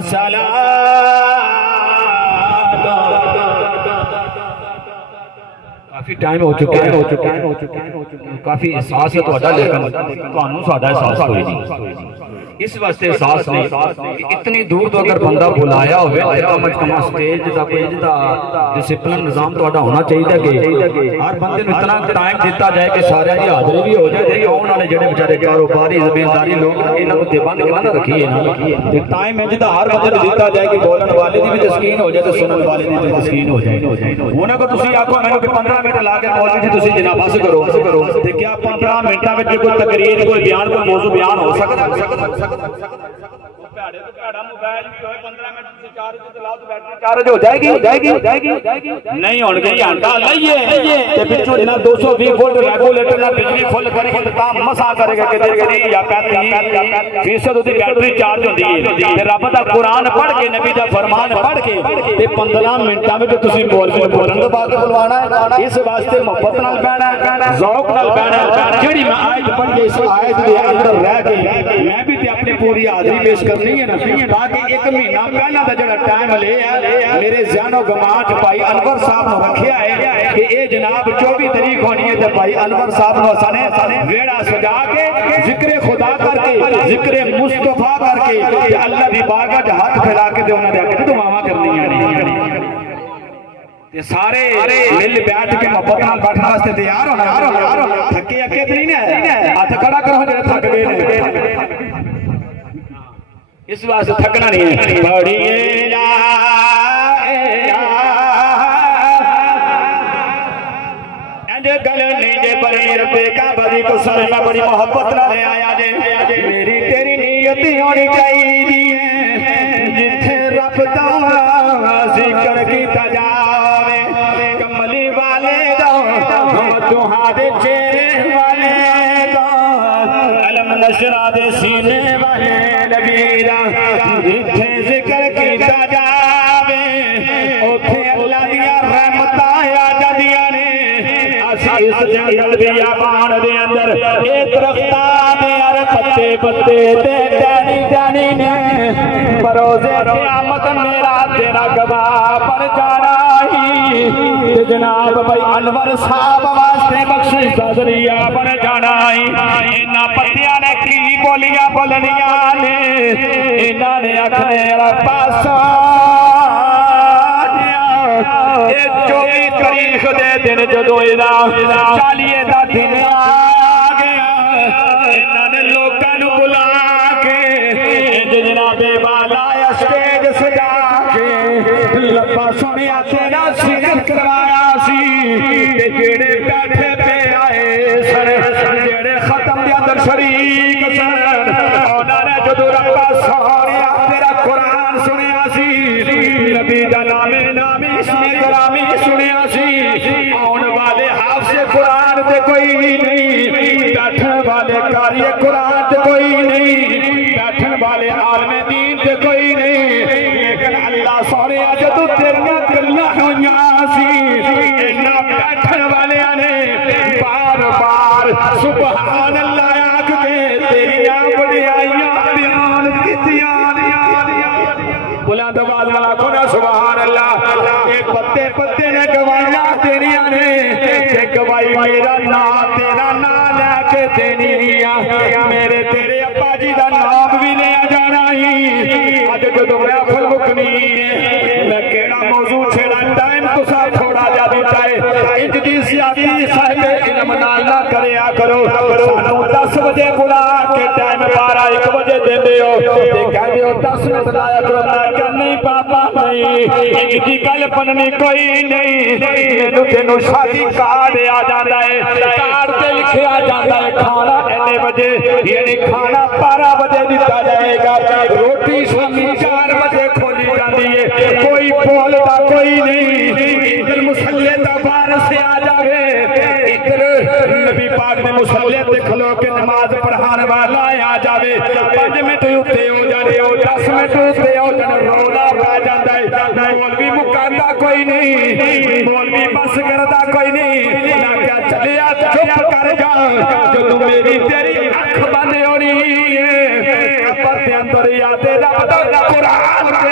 काफी टाइम हो चुका है काफी एहसास है तुहाडा लेकिन तुहानू साडा एहसास कोई नहीं इस वास्ते एहसास नहीं कि इतनी दूर तो अगर बंदा बुलाया होवे ते कम से कम स्टेज दा पेज दा डिसिप्लिन निजाम तुहाडा होना चाहिए कि हर बंदे नूं इतना टाइम दिता जाए कि सारे दी हाज़री भी हो जाए ते आउण वाले जेहड़े बेचारे कारोबारी ज़मींदारी लोग इन्हां नूं बंद के ना रखिए ना ते टाइम इंज दा हर बंदे नूं दिता जाए कि बोलण वाले दी भी तस्कीन हो जाए ते सुनन वाले दी भी तस्कीन हो जाए उन्हां को तुसीं आखो मैनूं कि 15 मिनट ला के मौलवी जी तुसीं जनाब बस करो ते क्या 15 मिनटां विच कोई तकरीर कोई बयान कोई मौजू बयान हो सकदा मोबाइल भी होए 15 मिनट से चार्ज ते लाओ तो बैटरी चार्ज हो जाएगी नहीं होण गई घंटा लईए ते पिछों इना 220 वोल्ट रेगुलेटर ना बिजली फुल करेंगे तो काम मसा करेगा कि तेरी या 35% उदी बैटरी चार्ज होंदी है ते रब दा कुरान पढ़ के नबी दा फरमान पढ़ के ते 15 मिनटां विच तुसीं मौलवी बोलण तो बाद बुलवाना है इस वास्ते मोहब्बत नाल बहना ज़ौक नाल बहना जेड़ी मैं आयत पढ़ के इस आयत दे अंदर रह के मैं भी ते अपनी पूरी हाज़री पेश करनी है ना ताकि एक महीना पहला दा जड़ा टाइम ले मेरे ज़हनो गमाट भाई अनवर साहब ने रखिया है कि ये जनाब 24 तारीख होनी है तो भाई अनवर साहब ने साने वेड़ा सजा के जिक्र खुदा करके जिक्र मुस्तफा करके अल्लाह दी बारगाह च हाथ फैला के ते उन्हां दे अगे दुआवां करनियां ने ते सारे मिल बैठ के मोहब्बत नाल बैठने वास्ते तैयार होना थके अके ते नहीं ने हाथ खड़ा करो जेड़े थक गए ने इस वास्ते थकना नहीं है पढ़िए ला गल नहीं जे बड़ी रब्बे का बड़ी को समय में बड़ी मोहब्बत ना ले आया जे मेरी तेरी नीयत होनी चाहिए जिथे रब दा जिक्र कीता जावे कमली वाले दा हम तुहाडे चेहरे वाले दा अलम नशरा दे सीने वाले लबीरा जिथे जिक्र कीता जावे उथे अल्लाह दियां रहमतां आ जांदियां ने असीं इस जंगल बियाबान दे अंदर ए दरख्तां दे यार पत्ते पत्ते ते टहनी ने बरोज़े क़यामत मेरा तेरा गवाह बन जाना ही ते जनाब भाई अनवर साहब वास्ते बख्शिश दा ज़रिया बन जाना ही इन्हां पत्तियां ने की बोलियां बोलनियां ने इन्हां ने आखने पासा 24 तारीख दे दिन जदों इदा 40 दा दिन आ गया इन्हां ने लोकां नूं बुला के जनाबे वाला स्टेज सजा के लब्बा सुनिया तेरा सिर करवाया सी ते जेड़े बैठे पे आए सन जेड़े खत्म दे अंदर शरीक सन उन्हां ने जदों रब्बा सोहणिया तेरा कुरान सुनिया सी नबी दा नामे इसमें गिरामी सुनिया सी आउण वाले हाफिज़ कुरान ते कोई नहीं बैठन वाले कारी कुरान ते कोई नहीं बैठन वाले आलम दीन ते कोई नहीं लेकिन अल्लाह सोहणिया जदों तेरियां गल्लां होईयां सी इन्हां बैठन वालियां ने बार बार सुभान अल्लाह आख के तेरियां वडियाइयां बयान कीतियां बुलंद आवाज़ नाल आखो ना सुभान अल्लाह एक पत्ते पत्ते ने गवाइयां तेरियां ने ते गवाई मेरा नाम तेरा नाम लेके देनी आ मेरे तेरे अब्बा जी दा नाम भी लिया जाना ही अज जदों महफिल मुकनी मैं केड़ा मौजू छेड़ा टाइम तुसा थोड़ा जा दिता है इंज दी ज़्यादती साहिब इल्म नाल ना करया करो सानू 10 बजे बुला के टाइम 12-1 बजे देंदे हो ते कहंदे हो 10 मिनट लाया करो नहीं पापा नहीं इनकी गल बननी कोई नहीं मैनू तेनू शादी कार्ड आ जाता है कार्ड ते लिखा जाता है खाना इन्ने बजे यानी खाना 12 बजे दिता जाएगा रोटी शामी 4 बजे खोली जाती है कोई बोलता कोई नहीं इधर मुसल्ले दा बाहर से आ जावे इधर नबी पाक ने मुसल्ले ते खलो के नमाज पढ़ाने वाला आ जावे 5 मिनट उत्ते हो जाने 10 मिनट उत्ते हो जाने रौला पै जाता है मौलवी मुकांदा कोई नहीं मौलवी बस करता कोई नहीं ना क्या चलिया चुप कर जा जो तू मेरी तेरी अख बंद होनी है पर अंदर याद रब दा कुरान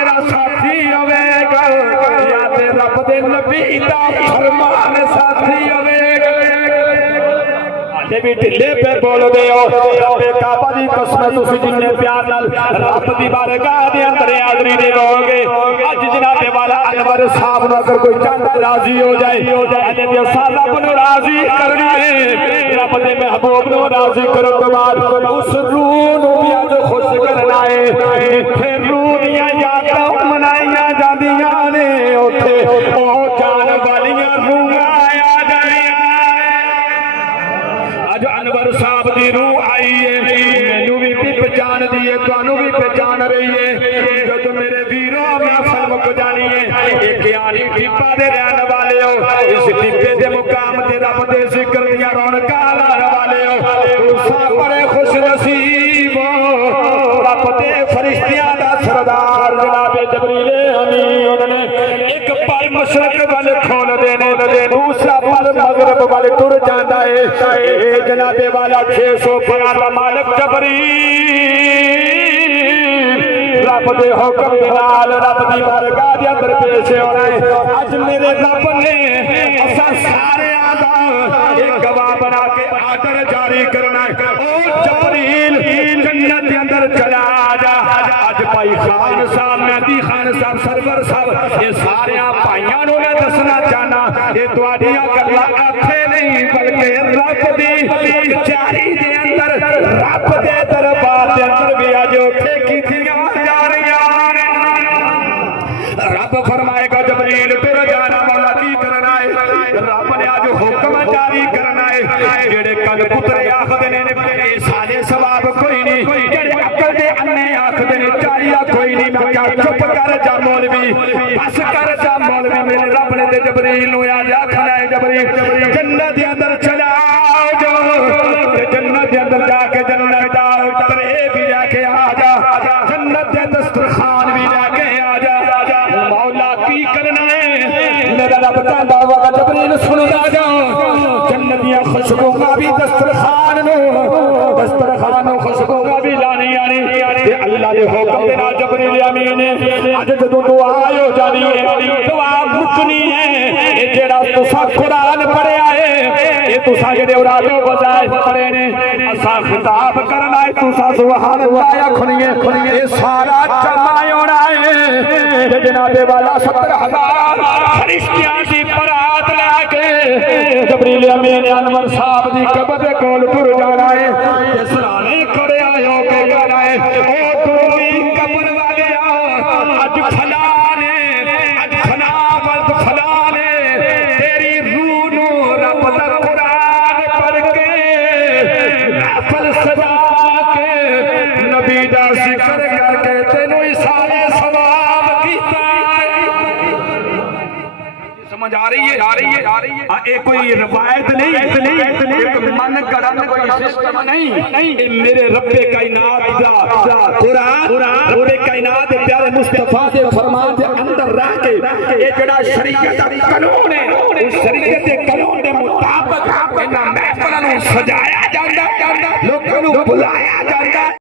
नबी दा फरमान साथी होवे भी ढिले पे बोल दे रब्बे काबा दी कसम तुसी जिन्ने प्यार नाल रब दी बारगाह दे अंदर हाज़री देवोगे अज जनाब वाला अनवर साहब नूं अगर कोई चाहता राजी हो जाए अल्लाह दे साहब नूं राजी करनी है रब दे महबूब नूं राजी करो तो बाद उस रूह नूं भी अज खुश करना है जिथे रूह दियां यादां मनाईयां जांदियां ने उत्थे ओ जान वालियां रूहां अनवर साहब की रूह आई है मैनू भी पहचान दी है तुहानू भी पहचान रही है जो मेरे वीरों महफल मुक जानी है एक यानी टिब्बा दे रहने वाले हो इस टिब्बे दे मुकाम ते रब दे जिक्र दियां रौनकां लाने वाले हो तुसां बड़े खुश नसीब हो रब दे फरिश्तियां दा सरदार जनाब जबरील अमीन ने एक पर मशरक वाल खोल देने दूसरा पर मगरब वाल टुर जाता है जनाबे वाला 600 फरा मालिक जबरील रब दे हुक्म दे नाल रब दी बारगाह दे अंदर पेश होना है अज मेरे रब ने असां सारेयां दा एक गवाह बना के आर्डर जारी करना है ओ जबरील जन्नत दे अंदर चला जा अज भाई खान साहब मेहदी खान साहब सरवर साहब ये सारेयां भाइयां नूं मैं दसना चाहना ये तुहाडियां गल्लां आखे नहीं बल्कि रब दी जारी दे अंदर रब दे दरबार दे अंदर भी अज उत्थे कीतियां जा रहियां ने रब फरमाएगा जबरील तुर जाना वाला की करना है रब ने अज हुक्म जारी करना है जेड़े कल पुत्रे आखदे ने सारे सवाब कोई नहीं जेड़े अकल दे अन्ने आखदे ने चालिया कोई नहीं मैं क्या चुप कर जा मौलवी बस कर जा मौलवी मेरे रब ने ते जबरील नूं आज आखना है जबरील जन्नत दे अंदर चला जाओ ते जन्नत दे अंदर जाके जन्नत जाओ तरे भी लेके आ जा जन्नत दे दस्तरखान भी लेके आ जा मौला की करना है मेरा रब कहंदा वा जबरील सुन जाओ जन्नत दी खुशबूआं भी दस्तरखान नूं खुशबूआं भी लानी आनी ते अल्लाह दे हुक्म दे नाल जबरील अमीन अज जदों दुआ हो जानी है दुआ मुकनी है ये जेड़ा तुसा कुरान पढ़िया है ये तुसा जेड़े औरादो बजाए पढ़े ने असा खिताब करना है तुसा सुभान अल्लाह आखनी है ये सारा जमा होना है जनाबे वाला 70,000 फरिश्तियां दी बरात लेके जबरील अमीन अनवर साहब दी कब्र दे कोल टुर जाना है ते सराने खड़े आयो के कहना है ओ तू भी कब्र वाले आज फलाने आज फला वक्त फलाने तेरी रूह नूं रब दा कुरान पढ़ के महफल सजा के नबी दा जिक्र करके तेनू सारे सवाब कीता समझ आ रही है एक कोई रवायत नहीं एक मन गढ़न कोई सिस्टम नहीं मेरे रब्बे कायनात दा कुरान रब्बे कायनात दे प्यारे मुस्तफा दे फरमान दे अंदर रह के ये जेड़ा शरीयत दा कानून है उस शरीयत दे कानून दे मुताबिक इन्हां महफिलां नूं सजाया जांदा लोकां नूं बुलाया जांदा